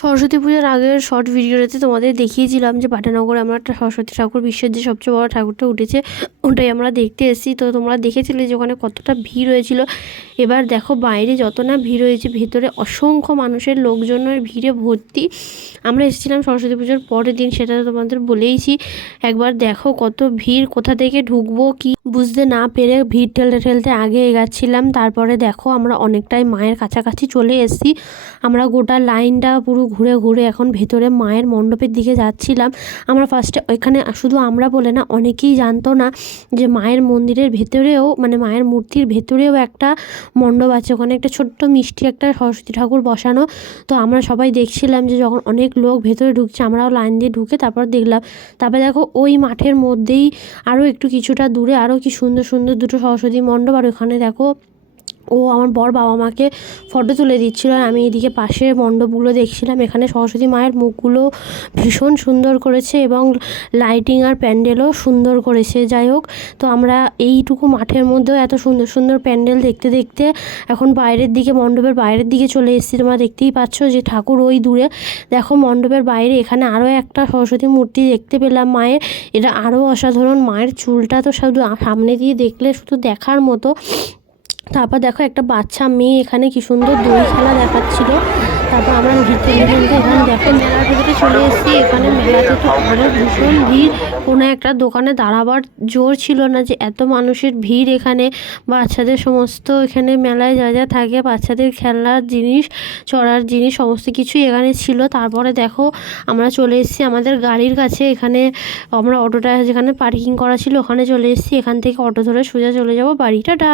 সরস্বতী পুজোর আগের শর্ট ভিডিওটাতে তোমাদের দেখিয়েছিলাম যে পাটানগরে আমরা একটা সরস্বতী ঠাকুর বিশ্বের যে সবচেয়ে বড় ঠাকুরটা উঠেছে, ওটাই আমরা দেখতে এসেছি। তো তোমরা দেখেছিলে যে ওখানে কতটা ভিড় হয়েছিল। এবার দেখো বাইরে যত না ভিড় হয়েছে, ভেতরে অসংখ্য মানুষের লোকজনের ভিড়ে ভর্তি। আমরা এসেছিলাম সরস্বতী পুজোর পরের দিন, সেটা তোমাদের বলেইছি। একবার দেখো কত ভিড়, কোথা থেকে ঢুকবো, কি বুঝতে না পেরে ভিড় ঠেলতে ঠেলতে আগে এগাচ্ছিলাম। তারপরে দেখো আমরা অনেকটাই মায়ের কাছাকাছি চলে এসেছি। আমরা গোটা লাইনটা পুরো ঘুরে ঘুরে এখন ভেতরে মায়ের মণ্ডপের দিকে যাচ্ছিলাম। আমরা ফার্স্টে ওইখানে, শুধু আমরা বলে না, অনেকেই জানতো না যে মায়ের মন্দিরের ভেতরেও মানে মায়ের মূর্তির ভেতরেও একটা মণ্ডপ আছে। ওখানে একটা ছোট্ট মিষ্টি একটা সরস্বতী ঠাকুর বসানো। তো আমরা সবাই দেখছিলাম যে যখন অনেক লোক ভেতরে ঢুকছে, আমরাও লাইন দিয়ে ঢুকে তারপর দেখলাম। তারপরে দেখো ওই মাঠের মধ্যেই আরও একটু কিছুটা দূরে আরও কি সুন্দর সুন্দর দুটো সরস্বতী মণ্ডপ আর ওখানে দেখো ও আমার বর বাবা মাকে ফটো তুলে দিচ্ছিল আর আমি এদিকে পাশে মণ্ডপগুলো দেখছিলাম। এখানে সরস্বতী মায়ের মুখগুলো ভীষণ সুন্দর করেছে এবং লাইটিং আর প্যান্ডেলও সুন্দর করেছে। যাই হোক, তো আমরা এইটুকু মাঠের মধ্যেও এত সুন্দর সুন্দর প্যান্ডেল দেখতে দেখতে এখন বাইরের দিকে, মণ্ডপের বাইরের দিকে চলে এসেছি। তোমরা দেখতেই পাচ্ছ যে ঠাকুর ওই দূরে। দেখো, মণ্ডপের বাইরে এখানে আরও একটা সরস্বতী মূর্তি দেখতে পেলাম মায়ের। এটা আরও অসাধারণ। মায়ের চুলটা তো শুধু সামনে দিয়ে দেখলে শুধু দেখার মতো। তারপর দেখো একটা বাচ্চা মেয়ে এখানে কি সুন্দর দই খেলা দেখাচ্ছিল। তারপর আমরা ঘুরতে ঘুরতে এখানে দেখো মেলার ভেতরে চলে এসেছি। এখানে মেলাতে তো আরও ভীষণ ভিড়। কোনো একটা দোকানে দাঁড়াবার জোর ছিল না যে এত মানুষের ভিড় এখানে। বাচ্চাদের সমস্ত এখানে মেলায় যা যা থাকে, বাচ্চাদের খেলার জিনিস, চড়ার জিনিস, সমস্ত কিছুই এখানে ছিল। তারপরে দেখো আমরা চলে এসেছি আমাদের গাড়ির কাছে। এখানে আমরা অটোটা যেখানে পার্কিং করা ছিল ওখানে চলে এসেছি। এখান থেকে অটো ধরে সোজা চলে যাব বাড়ি। টাটা!